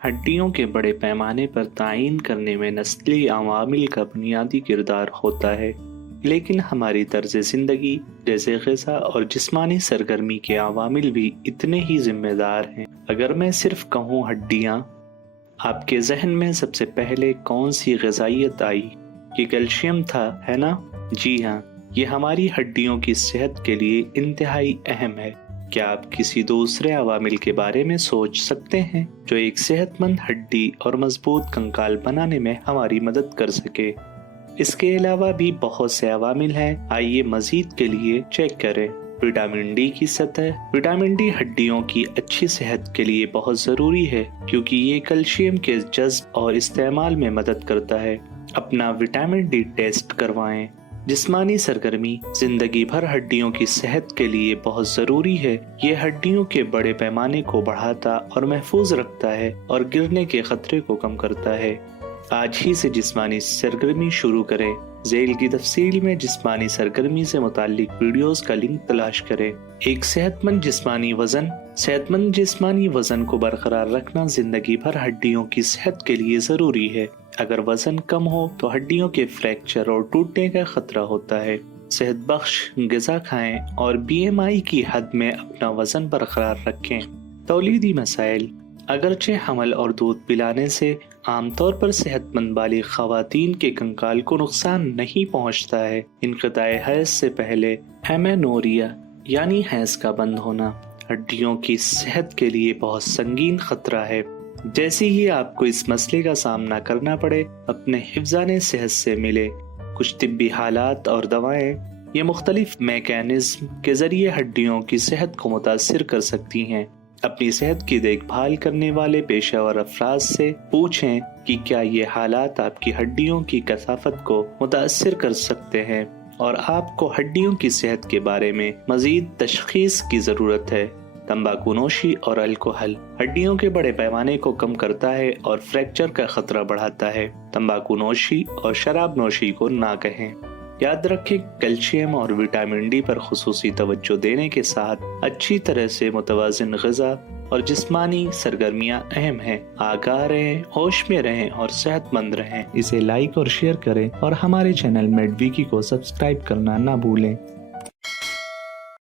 हड्डियों के बड़े पैमाने पर तायीन करने में नस्ली अवामिल का बुनियादी किरदार होता है, लेकिन हमारी तर्ज ज़िंदगी जैसे ग़िज़ा और जिस्मानी सरगर्मी के अवामिल भी इतने ही जिम्मेदार हैं। अगर मैं सिर्फ कहूँ हड्डियाँ, आपके जहन में सबसे पहले कौन सी ग़िज़ाइयत आई? ये कैल्शियम था, है ना? जी हाँ, ये हमारी हड्डियों की सेहत के लिए इंतहाई अहम है। क्या आप किसी दूसरे अवामिल के बारे में सोच सकते हैं जो एक सेहतमंद हड्डी और मजबूत कंकाल बनाने में हमारी मदद कर सके? इसके अलावा भी बहुत से अवामिल हैं, आइए मजीद के लिए चेक करें। विटामिन डी की सतह। विटामिन डी हड्डियों की अच्छी सेहत के लिए बहुत ज़रूरी है क्योंकि ये कैल्शियम के जज़्ब और इस्तेमाल में मदद करता है। अपना विटामिन डी टेस्ट करवाएं। जिस्मानी सरगर्मी जिंदगी भर हड्डियों की सेहत के लिए बहुत जरूरी है। ये हड्डियों के बड़े पैमाने को बढ़ाता और महफूज रखता है और गिरने के खतरे को कम करता है। आज ही से जिस्मानी सरगर्मी शुरू करें। झेल की तफसील में जिस्मानी सरगर्मी से मुताल्लिक वीडियोस का लिंक तलाश करें। एक सेहतमंद जिस्मानी वजन। सेहतमंद जिस्मानी वजन को बरकरार रखना जिंदगी भर हड्डियों की सेहत के लिए जरूरी है। अगर वजन कम हो तो हड्डियों के फ्रैक्चर और टूटने का खतरा होता है। सेहत बख्श ग़िज़ा खाएं और BMI की हद में अपना वजन बरकरार रखें। तौलीदी मसाइल। अगरचे हमल और दूध पिलाने से आमतौर पर सेहतमंद बालिग ख़वातीन के कंकाल को नुकसान नहीं पहुंचता है। इनक़िताए हैज़ से पहले एमेनोरिया यानी हैज़ का बंद होना हड्डियों की सेहत के लिए बहुत संगीन खतरा है। जैसे ही आपको इस मसले का सामना करना पड़े, अपने हिफ्ज़ाने सेहत से मिले। कुछ तिब्बी हालात और दवाएं ये मुख्तलिफ मैकेनिज्म के जरिए हड्डियों की सेहत को मुतासिर कर सकती हैं। अपनी सेहत की देखभाल करने वाले पेशेवर अफराद से पूछें कि क्या ये हालात आपकी हड्डियों की कसाफत को मुतासिर कर सकते हैं और आपको हड्डियों की सेहत के बारे में मजीद तशख़ीस की ज़रूरत है। तंबाकू नोशी और अल्कोहल हड्डियों के बड़े पैमाने को कम करता है और फ्रैक्चर का खतरा बढ़ाता है। तंबाकू नोशी और शराब नोशी को ना कहें। याद रखें, कैल्शियम और विटामिन डी पर खुसूसी तवज्जो देने के साथ अच्छी तरह से मुतवाज़िन ग़िज़ा और जिस्मानी सरगर्मियाँ अहम हैं। आगाह रहें, होश में रहें और सेहतमंद रहें। इसे लाइक और शेयर करें और हमारे चैनल मेडविकी को सब्सक्राइब करना ना भूलें।